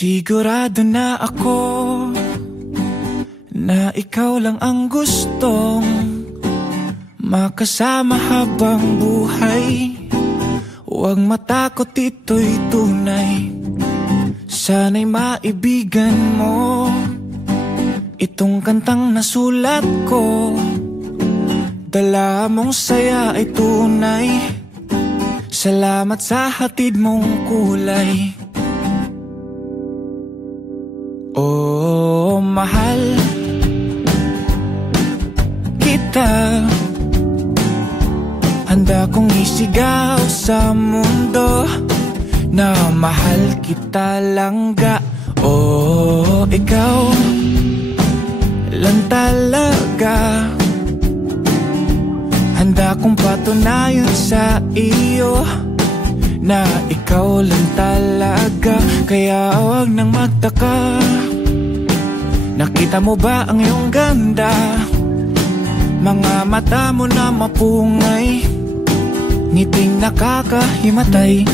Sigurado na ako na ikaw lang ang gustong makasama habang buhay. Huwag matakot, ito'y tunay. Sana'y maibigan mo itong kantang nasulat ko. Dala mong saya ay tunay. Salamat sa hatid mong kulay. Oh, mahal kita. Handa kong isigaw sa mundo na mahal kita langga. Oh, ikaw lang talaga. Handa kong patunayan sa iyo na ikaw lang talaga. Kaya huwag nang magtaka. Nakita mo ba ang iyong ganda? Mga mata mo na mapungay, ngiting nakakahimatay.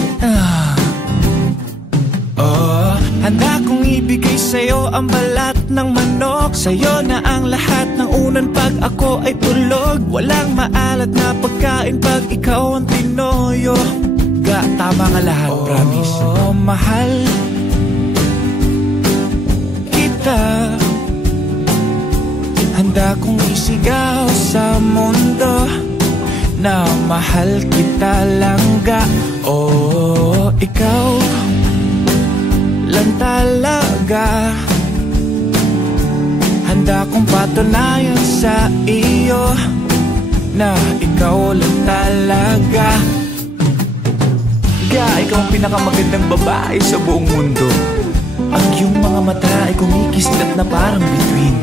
Oh, handa kong ibigay sa'yo ang balat ng manok. Sa'yo na ang lahat ng unan pag ako ay tulog. Walang maalat na pagkain pag ikaw ang tinoyo. Ga, tama ka lahat, promise. Oh, mahal kita. Handa kong isigaw sa mundo na mahal kita langga. Oh, ikaw lang talaga. Handa kong patunayan sa iyo na ikaw lang talaga. Ga, ikaw ang pinakamagandang babae sa buong mundo. Ang iyong mga mata ay kumikislat na parang bituin.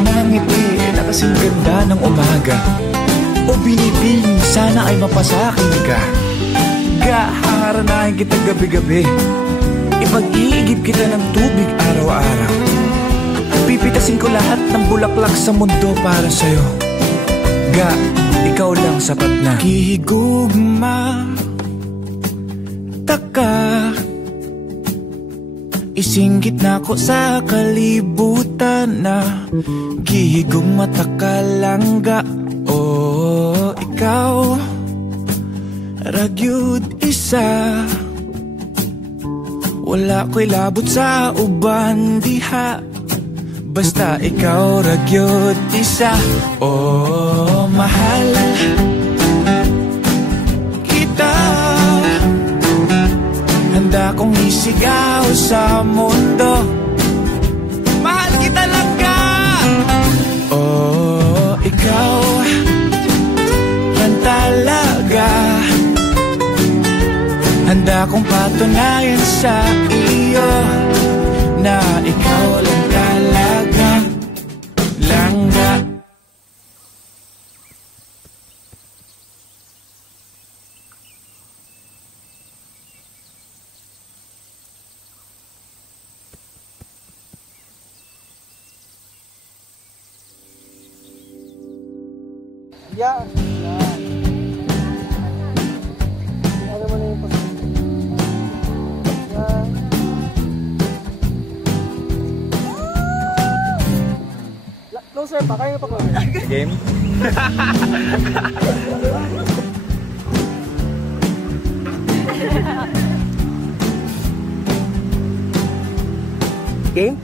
Nangiti na kasing ganda ng umaga. O binibining sana ay mapasakin ka. Ga, haharanahin kita gabi-gabi. Ipag-iigib kita ng tubig araw-araw. Pipitasin ko lahat ng bulaklak sa mundo para sa'yo. Ga, ikaw lang sapat na. Kihigugma taka, isinggit na ko sa kalibutan na gihigong mata ka langga. Oh, ikaw ragyud isa. Wala ko'y labot sa uban diha, basta ikaw ragyud isa. Oh, mahal kita. Handa kong isigaw sa mundo, mahal kita langga. Oh, ikaw lang talaga. Handa kong patunayan sa iyo na ikaw lang talaga langga. Yan. Yan. Ano mo na yung pag... Yan. Closer pa, kaya pa ko. Game? Game?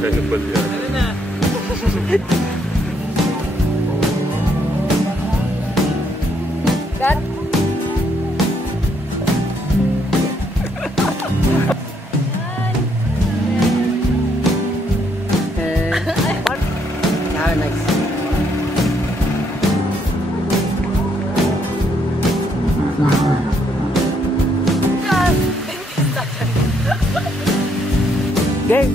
Kaya pa diyan. Cut. Nice. Game.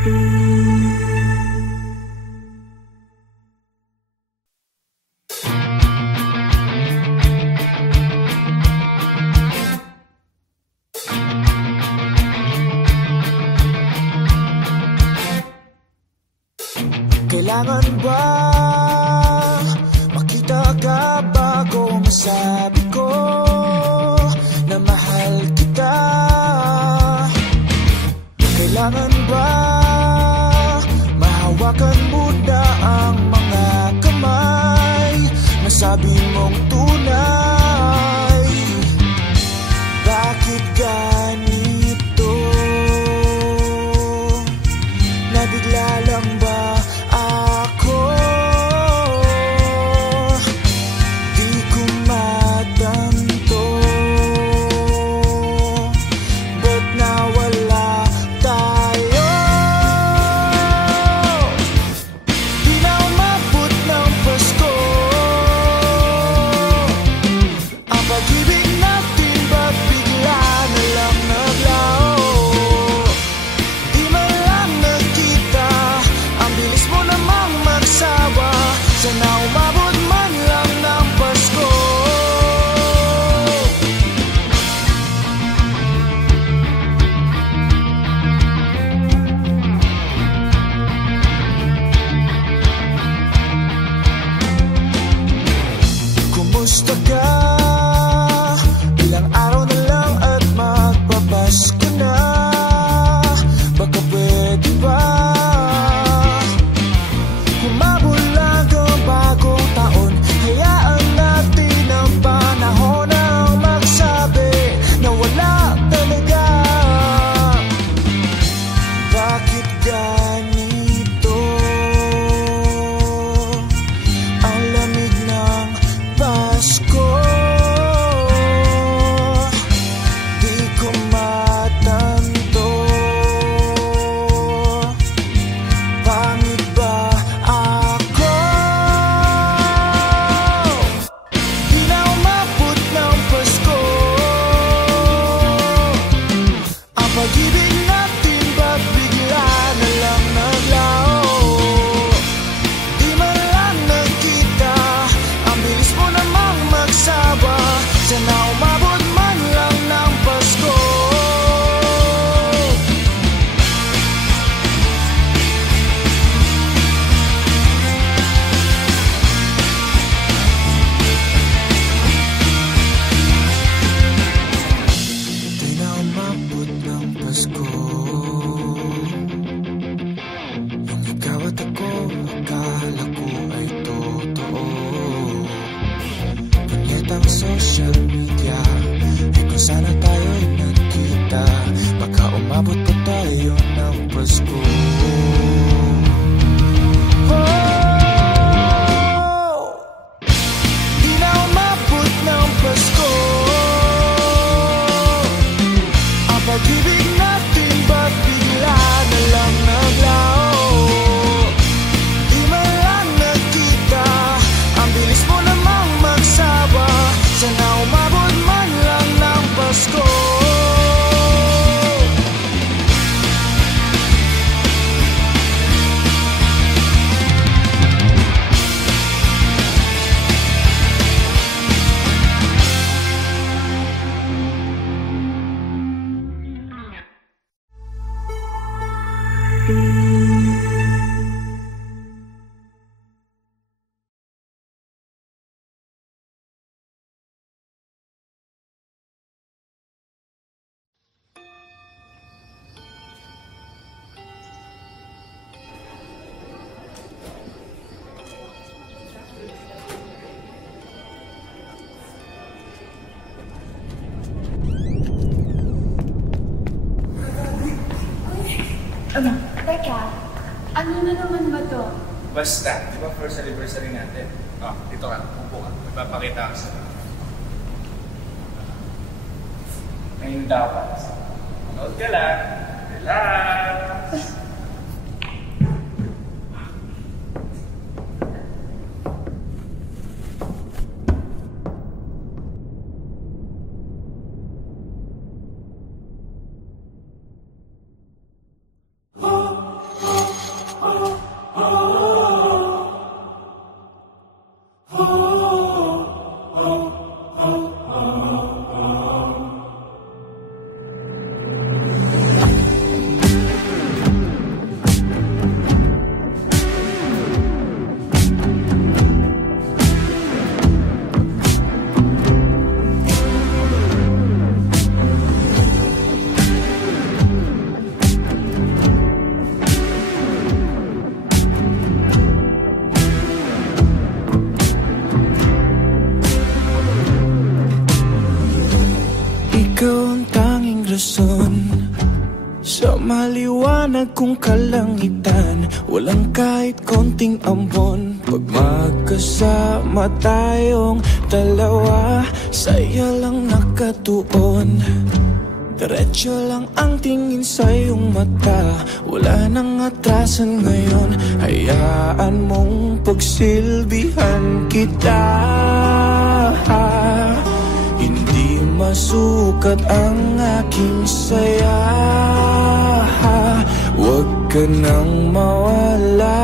Kailangan ba makita ka bago masabi ko na mahal kita? Kailangan ba mahawakan mo na ang mga kamay? Masabi mong tunay. Bakit ganito? Nabigla lang ba ako? Di ko matanto. Ba't nawala tayo? Di na umabot ng Pasko. Ang pag-ibig natin ba't bigla na lang naglaho? Di man lang nagkita, ang bilis mo namang magsawa. Sana umabot man lang ng Pasko. Kumusta ka? Ilang araw na lang at magpapasko na. Baka pwede ba humabol lang ang bagong taon? Hayaan natin ang panahon ang magsabi na wala talaga. Bakit ganito? Ang lamig ng Pasko. Di ko matanto. Pangit ba ako? Di na umabot ng Pasko. Ang pag-ibig natin ba't bigla na lang naglaho? Di man lang nagkita, ang bilis mo namang magsawa. Sana umabot man lang ng Pasko. Di na umabot ng Pasko. Nung ikaw at ako, akala ko ay totoo. Punyetang social media, eh kung sana tayo'y nagkita, baka umabot pa tayo ng Pasko. Oh, di na umabot ng Pasko. Ang pag-ibig natin ba't bigla na lang naglaho? Di man lang nagkita, ang bilis mo namang magsawa. Sana umabot man lang ng Pasko. Teka, ano na naman ba to? Basta, di ba first anniversary natin? Dito ka, upo ka. Ipapakita ka sa ngayon dapat. Manood ka lang. Relax. Sa maliwanag kong kalangitan, walang kahit konting ambon. Pag magkasama tayong dalawa, saya lang nakatuon. Diretso lang ang tingin sa iyong mata, wala nang atrasan ngayon. Hayaan mong pagsilbihan kita. Hindi masukat ang aking saya. Huwag ka nang mawala.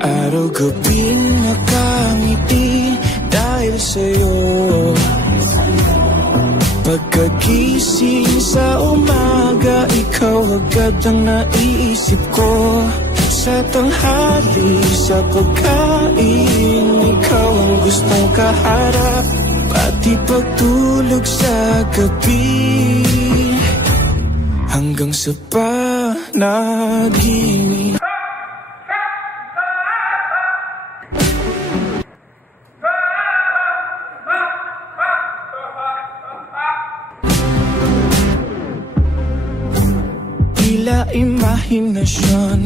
Araw-gabing nakangiti dahil sa'yo. Pagkagising sa umaga, ikaw agad ang naiisip ko. Sa tanghali, sa pagkain, ikaw ang gustong kaharap. Pati pagtulog sa gabi, hanggang sa panaginip. Tila imahinasyon,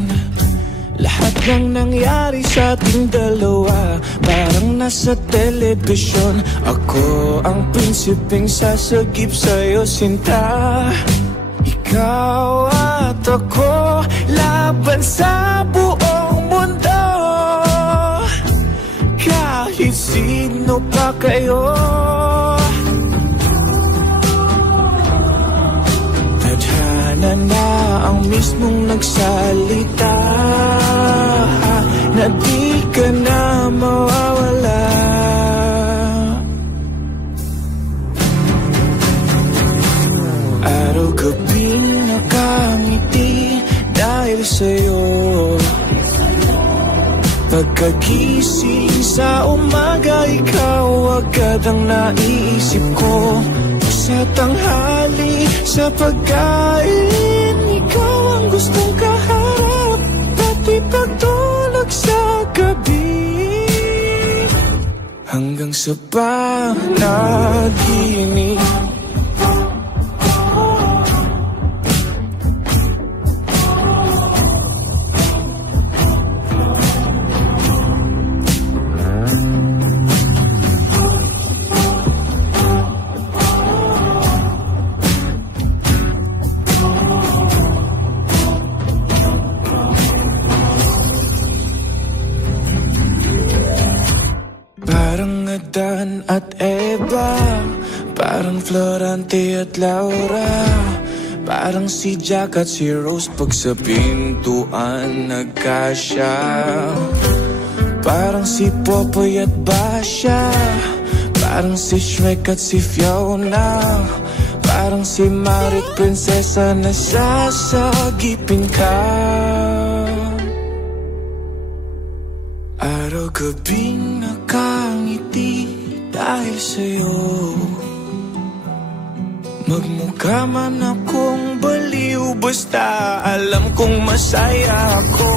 lahat ng nangyari sa ating dalawa, parang nasa telebisyon. Ako ang prinsipeng sasagip sa'yo, sinta. Ikaw at ako, laban sa buong mundo. Kahit sino pa kayo, tadhana na ang mismong nagsalita na di ka na mawawala. Araw-gabing nakangiti dahil sa'yo. Pagkagising sa umaga, ikaw agad ang naiisip ko. Sa tanghali, sa pagkain, ikaw ang gustong kaharap. Pati pagtulog sa gabi, hanggang sa panaginip. Parang Adan at Eva, parang Florante at Laura, parang si Jack at si Rose pag sa pintuan nagkasya. Parang si Popoy at Basha, parang si Shrek at si Fiona, parang si Marit Prinsesa na sasagipin ka. Araw-gabing nakangiti dahil sa'yo. Magmukha man akong baliw, basta alam kong masaya ako.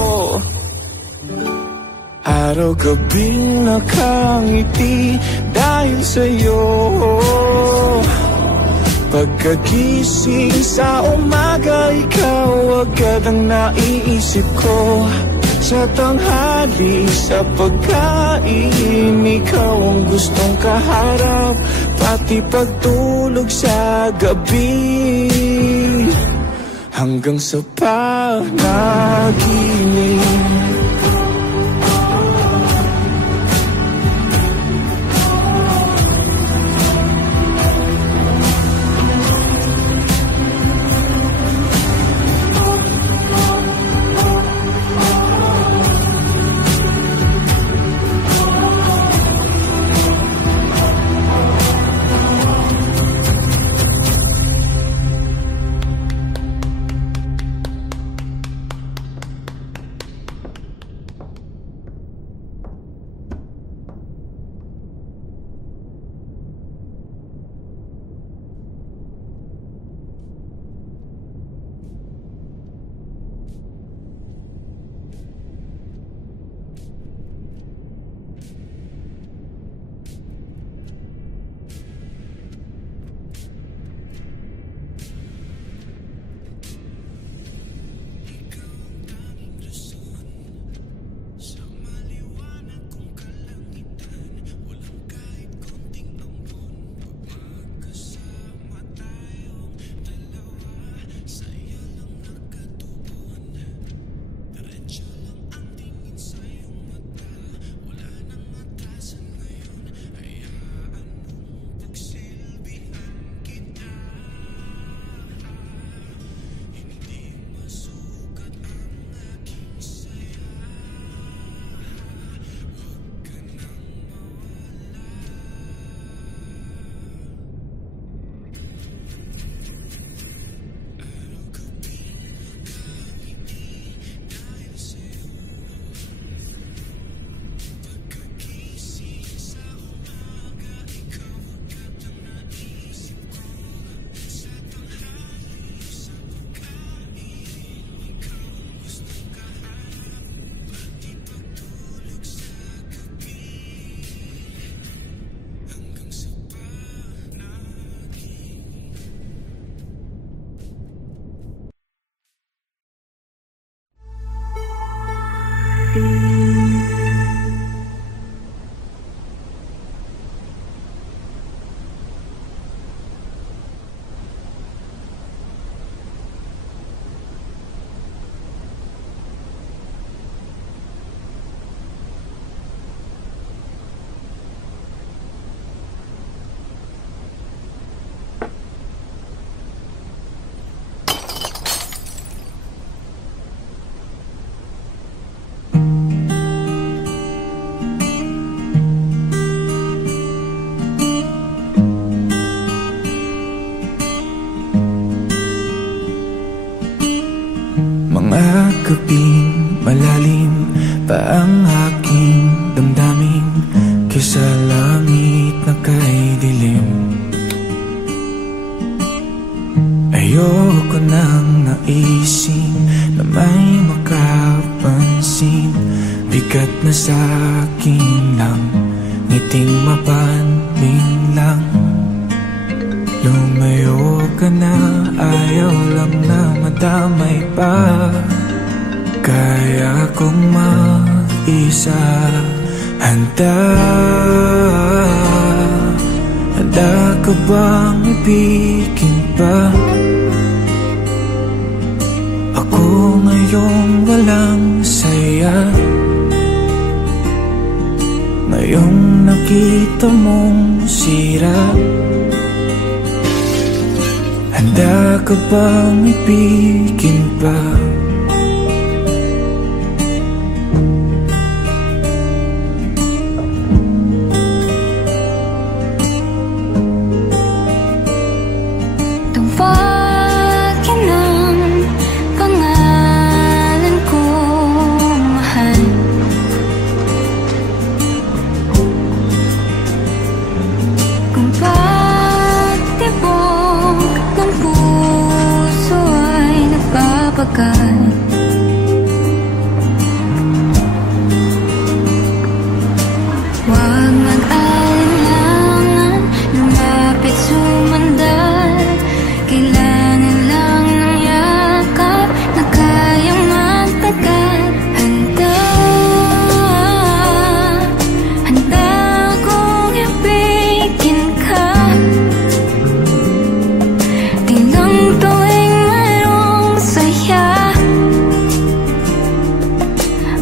Araw-gabing nakangiti dahil sa'yo. Pagkagising sa umaga, ikaw agad ang naiisip ko. Sa tanghali, sa pagkain, ikaw ang gustong kaharap. Pati pagtulog sa gabi, hanggang sa panaginip. Mga gabing malalim pa ang aking damdamin, kaysa langit na kay dilim. Ayoko nang naisin na may makapansin, bigat na sa akin lang, ngiting mapanmin lang. Lumayo ka na, ayaw lang na madamay pa. Kaya kong mag-isa, handa ka bang ibigin pa? Ako ngayong walang saya, ngayong nakita mong sira. Handa ka bang ibigin pa? Tawagin ang pangalan ko, mahal. Kung pagtibok ng puso ay nagpapagal, huwag mag-alinlangan, lumapit sumandal. Kailangan lang ng yakap na kayang magtagal. Handa kong ibigin ka, di lang tuwing mayroong saya,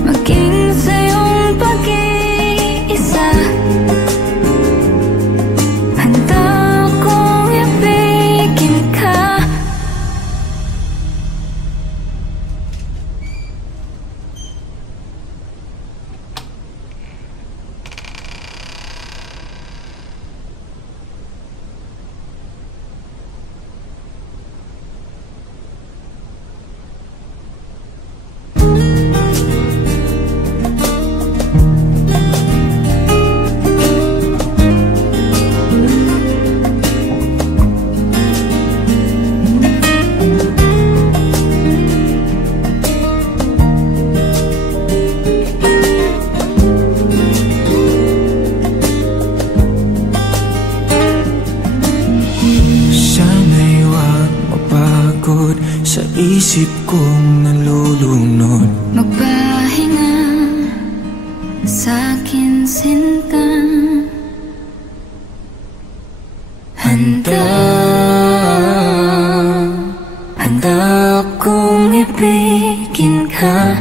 maging sa'yong pag-iisa. Handa kong ibigin ka. Sana'y huwag mapagod sa isip kong nalulunod. Magpahinga sa'kin, sinta. Handa akong ibigin ka,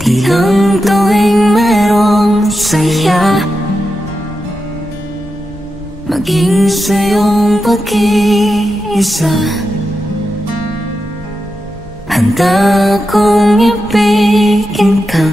di lang tuwing mayroong saya, maging sa'yong pag-iisa. Handa akong ibigin ka.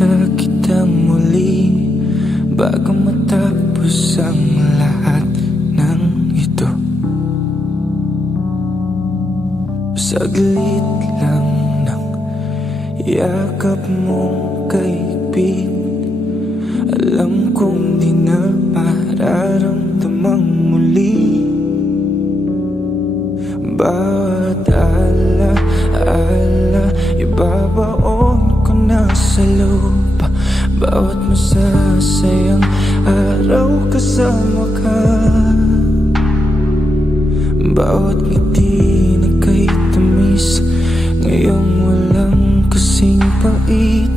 makita kitang muli bago matapos ang lahat ng ito. Saglit lang ng yakap mong kaigpit, alam kong di na mararamdamang muli. Bawat ala-ala ibabaon ko na sa lupa, bawat masasayang araw kasama ka, bawat ngiti na kay tamis ngayong walang kasing pait,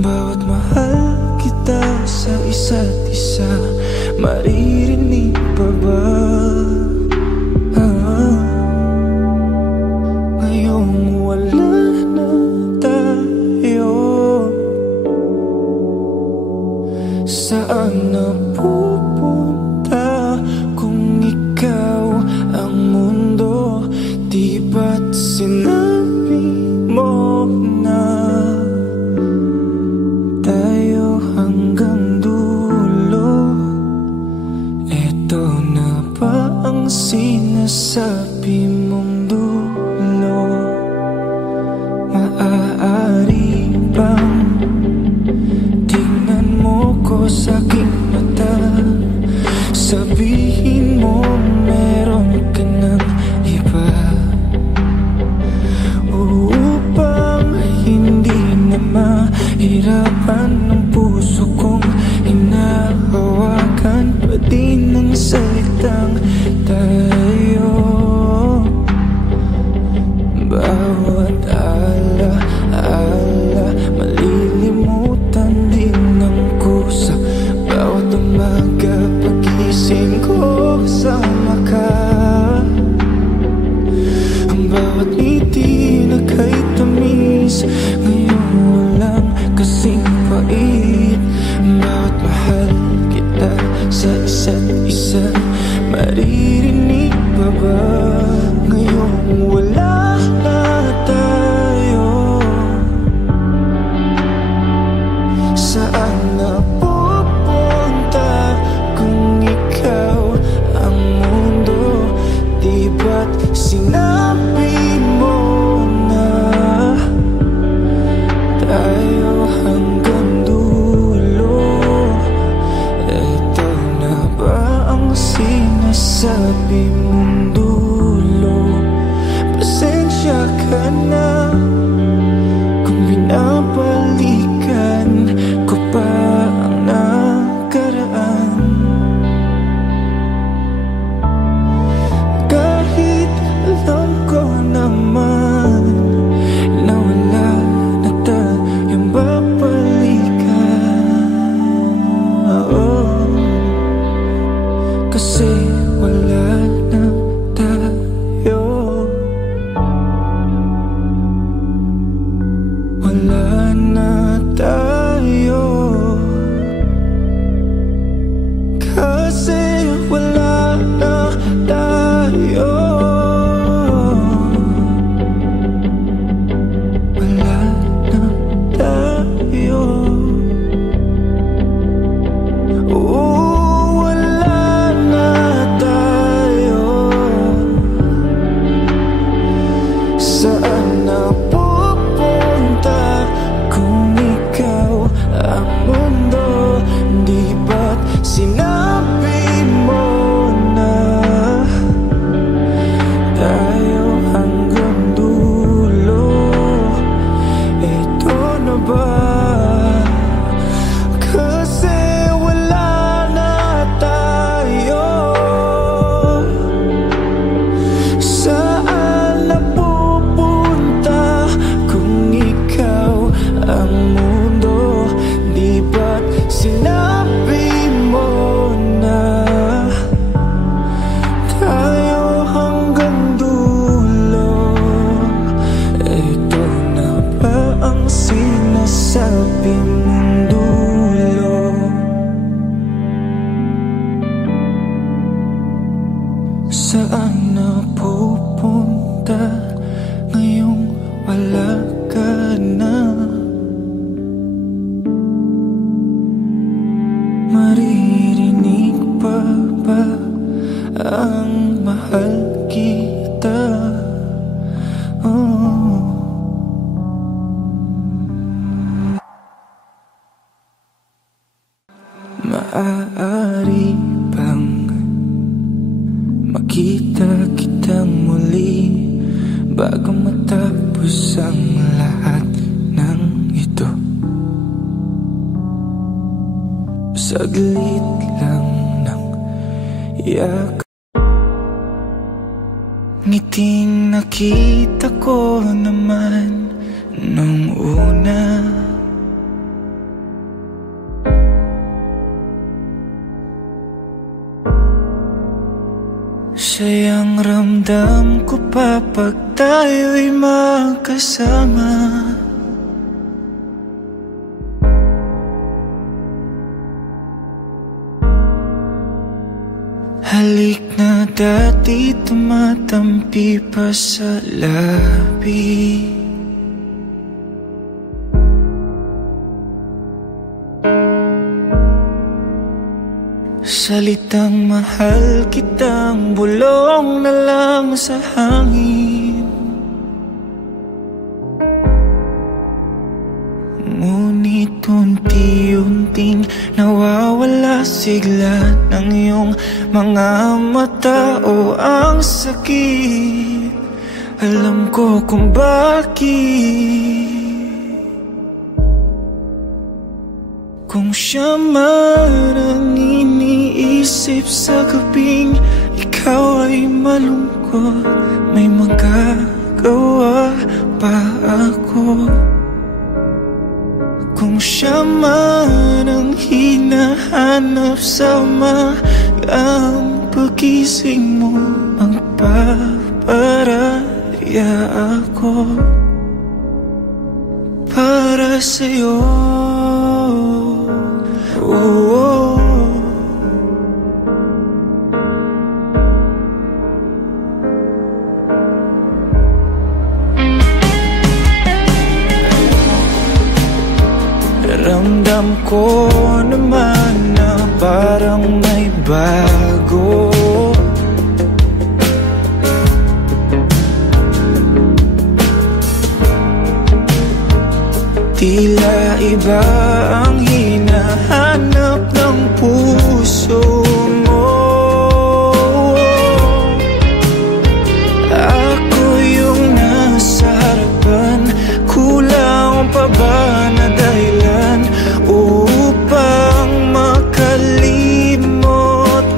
bawat mahal kita sa isa't isa, maririnig pa ba? Ngayong wala na tayo, saan na pupunta kung ikaw ang mundo? Di ba't sinabi mo na tayo hanggang dulo? Eto na ba ang sinasabi mong dulo? Maaari bang tingnan mo ko sa aking mata, sabihin mo meron ka ng iba, upang hindi na mahirapan ng puso kong hinahawakan pa din ng salitang tayo. Bawat ala-ala malilimutan din ng kusa, bawat umaga pagising ko kasama ka, ang bawat ngiti na kay tamis ngayong walang kasing pait, bawat mahal kita sa isa't isa, maririnig pa ba? Ngayong wala na tayo, saan na pupunta kung ikaw ang mundo? Di ba't sinabi mo na tayo hanggang dulo? Ito na ba ang sinasabi mong dulo? Pasensya ka na kung binabalikan ko pa ang nakaraan, kahit alam ko naman na wala na tayong babalikan. Kasi wala na tayo, wala na tayo, kasi wala na tayo, wala na tayo. Wala na tayo, saan na pupunta kung ikaw ang mundo? Di ba't sinabi mo na tayo hanggang dulo? Ito na ba? Kasi wala na tayo, saan na pupunta kung ikaw ang mundo? Di ba't sinabi mo na tayo hanggang dulo? Ito na ba ang sinasabi mong dulo? Saan na pupunta ngayong wala ka na? ang mahal kita. Maaari bang makita kitang muli bago matapos ang lahat ng ito? Saglit lang ng iyak, ngiting nakita ko naman nung una. Sayang ramdam ko pa pag tayo'y magkasama. Halik na dati tumatampi pa sa labi. Salitang mahal kitang bulong na lang sa hangin. Ngunit unti-unting nawawala sigla ng iyong mga mata. O ang sakit, alam ko kung bakit. Kung siya man ang iniisip sa gabing ikaw ay malungkot, may magagawa pa ako. Kung siya man ang hinahanap sa umagang pagising mo, magpaparaya ako para sa'yo. Ramdam ko naman na parang may bago. Tila iba ang hinahanap ng puso mo. Ako yung nasa harapan, kulang pa ba na dahilan upang makalimot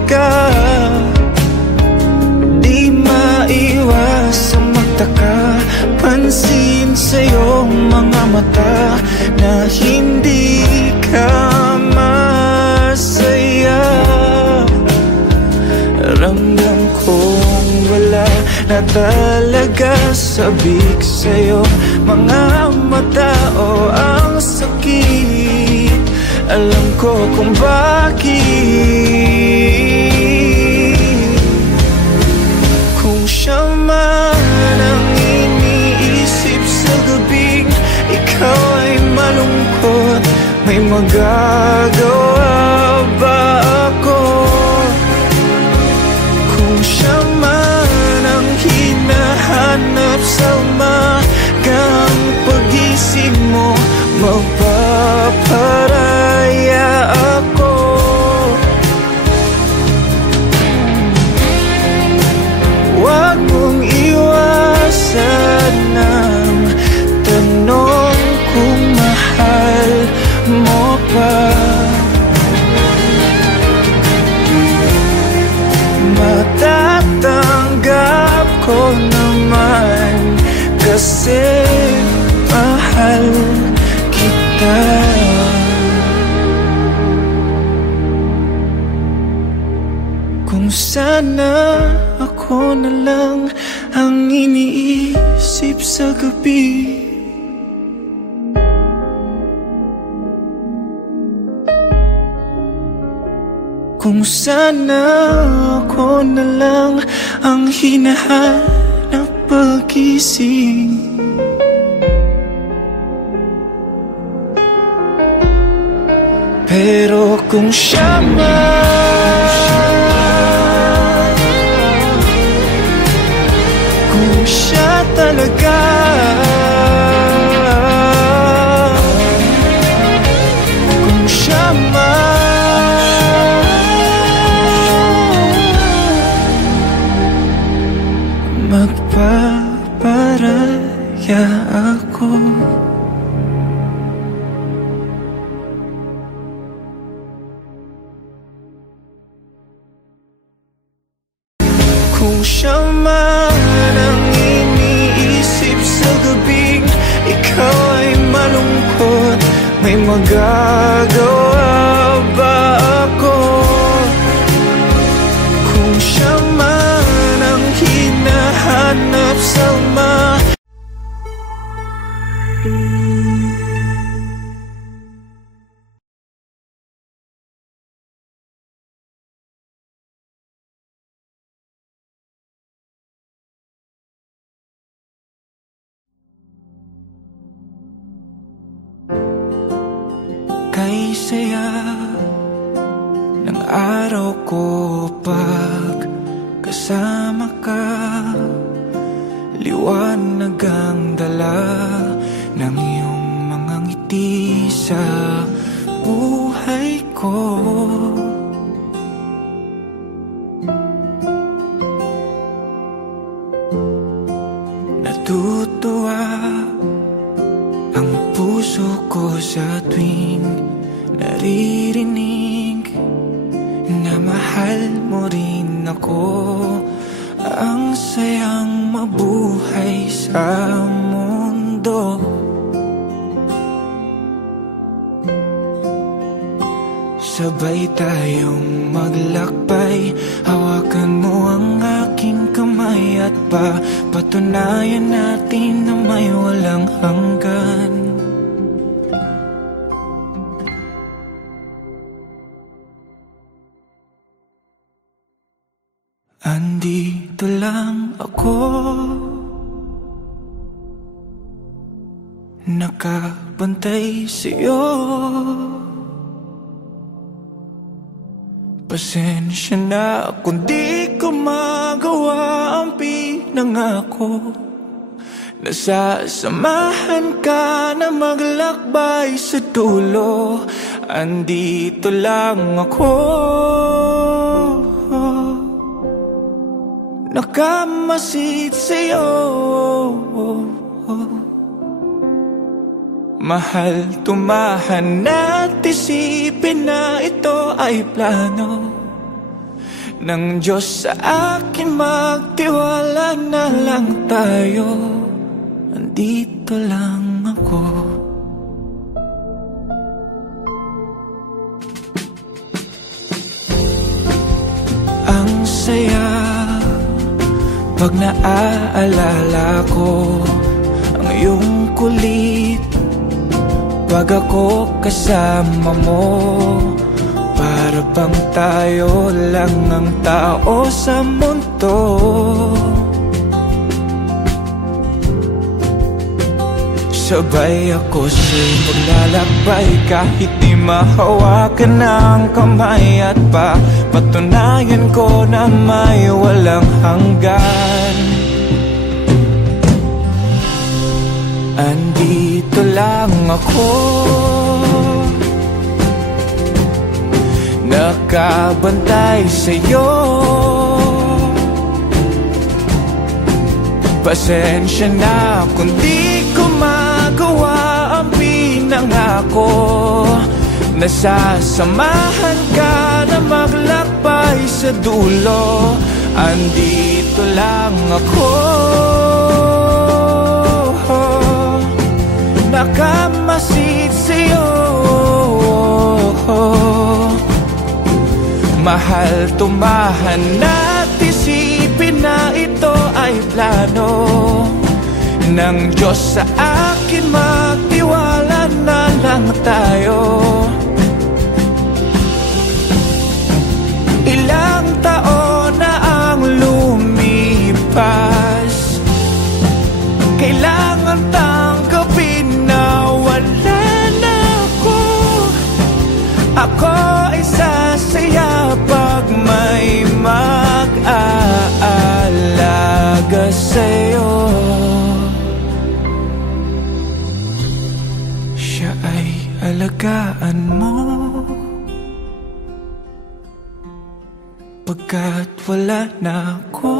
ka? Di maiwasang magtaka, pansin sa iyong mga mata na hindi ka masaya. Ramdam kong wala na talaga sabik sa iyong mga mata. O ang sakit, alam ko kung bakit. Kung siya man ang iniisip sa gabing ikaw ay malungkot, may magagawa ba ako? Kung siya man ang hinahanap sa umagang pagising mo, magpaparaya ako. Huwag mong iwasan ng tanong kung mahal mo pa. Matatanggap ko naman kasi mahal kita. Kung sana ako na lang ang iniisip sa gabi, kung sana ako na lang ang hinahanap pagising, pero kung siya man talaga. Kung siya man magpaparaya ako. Kung siya man ang iniisip sa gabing ikaw ay malungkot, may magagawa ba ako? Kung siya man ang hinahanap sa kay saya ng araw ko pag kasama ka. Liwanag ang dala ng iyong mga ngiti sa buhay ko. Natutuwa ang puso ko sa tuwing naririnig na mahal mo rin ako. Ang sayang mabuhay sa mundo. Sabay tayong maglakbay, hawakan mo ang aking kamay at patunayan natin na may walang hanggan. Andito lang ako, nakabantay sa'yo. Pasensya na kung di ko magawa ang pinangako. Nasasamahan ka na maglakbay sa dulo. Andito lang ako, nakamasid sa'yo. Mahal, tumahan at isipin na ito ay plano ng Diyos sa akin. Magtiwala na lang tayo. Andito lang ako. Ang saya pag naaalala ko ang iyong kulit. Pag ako kasama mo, para bang tayo lang ang tao sa mundo. Sabay ako sa'yo maglalakbay, kahit di mahawakan ng kamay. At patunayan ko na may walang hanggan. Andito lang ako, nakabantay sa'yo. Pasensya na kung di ko magawa ang pinangako. Nasasamahan ka na maglakbay sa dulo. Andito lang ako, nakamasid sa'yo. Mahal, tumahan at isipin na ito ay plano ng Diyos sa akin. Magtiwala na lang tayo. Ilang taon na ang lumipas, kailangan tanggapin na wala na ako. Ako ay sasaya pag may mag-aalaga sa'yo. alagaan mo, pagkat wala na ako.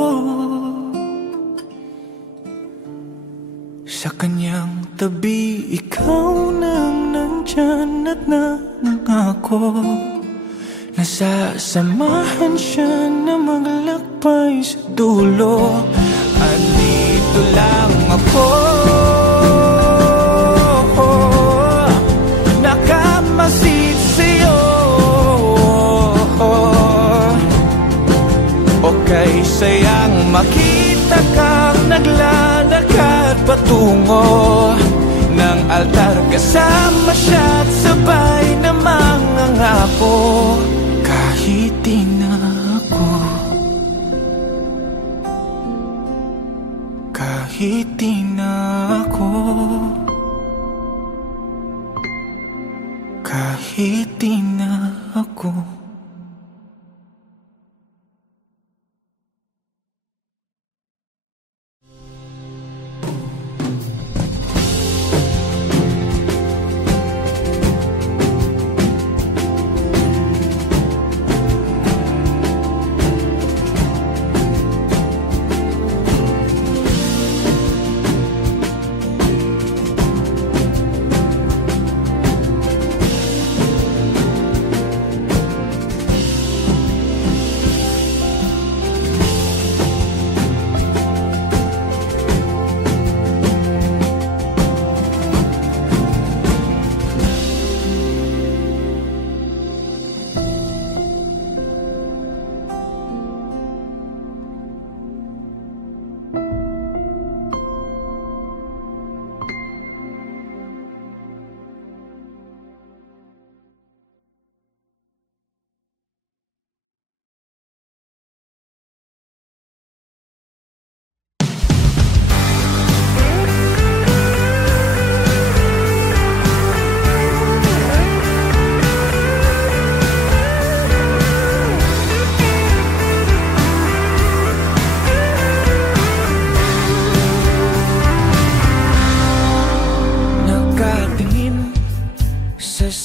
Sa kanyang tabi, ikaw nang nandyan at nangako. Nasasamahan siya na maglakbay sa dulo. Andito lang ako, nakamasid sa'yo. Okay, sayang makita kang naglalakad patungo ng altar. Kasama siya't sabay na mangangako. Kahit di na ako, kahit di na ako, kahit di na ako.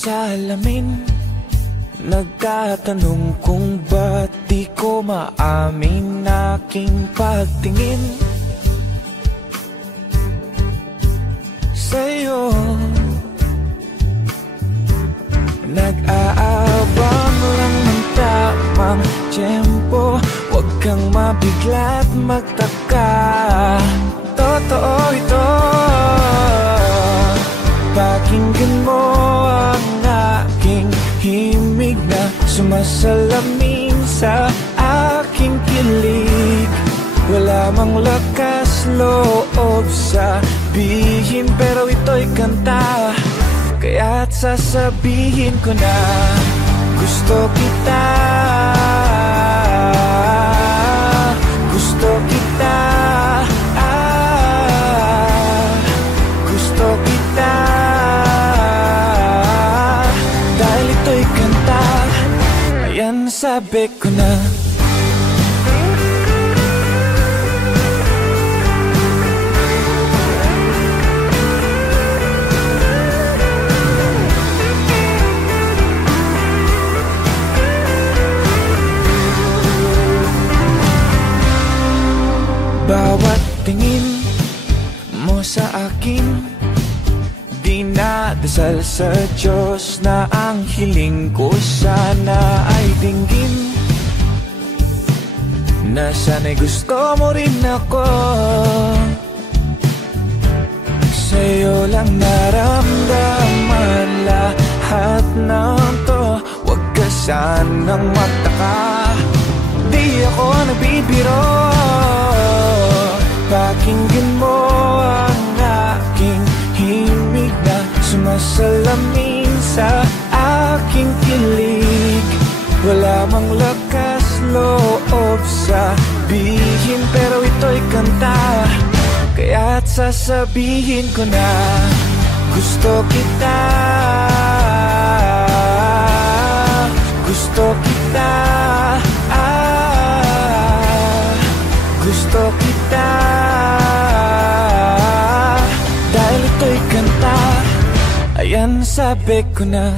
Salamin, nagtatanong kung ba't di ko maamin aking pagtingin sa'yo. Nag-aabang lang ng tamang tiyempo, huwag kang mabigla't magtaka. Totoo ito, pakinggan mo ang aking himig na sumasalamin sa aking kilig. Wala mang lakas loob sabihin, pero ito'y kanta, kaya't sasabihin ko na gusto kita, gusto kita, gusto kita. Dahil ito'y kanta, ayan sabi ko na. Bawat tingin mo sa akin, dinadasal sa Diyos na ang hiling ko sana ay dinggin, na sana'y gusto mo rin ako. Sa'yo lang naramdaman lahat ng to, huwag ka sanang magtaka, di ako nabibiro. Pakinggan mo ang aking himig na sumasalamin sa aking kilig. Wala mang lakas loob sabihin, pero ito'y kanta, kaya't sasabihin ko na gusto kita, gusto kita, gusto kita. Dahil ito'y kanta, ayan nasabi ko na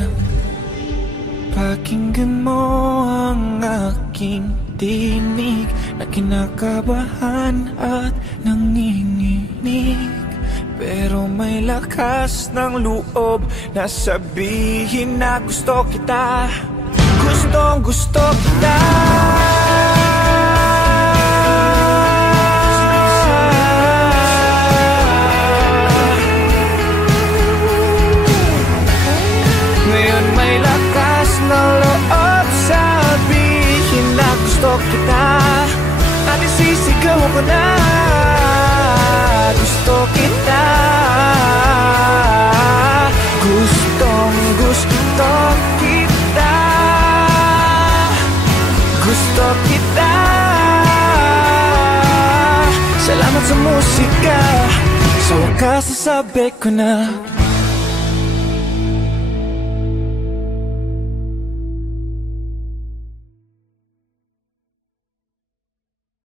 pakinggan mo ang aking tinig na kinakabahan at nanginginig. Pero may lakas ng loob na sabihin na gusto kita. Gustong gusto kita. Ngayon may lakas ng loob sabihin na gusto kita. At isisigaw ko na gusto kita. Gustong gusto kita. Gusto kita. Salamat sa musika. Sa wakas nasabi ko na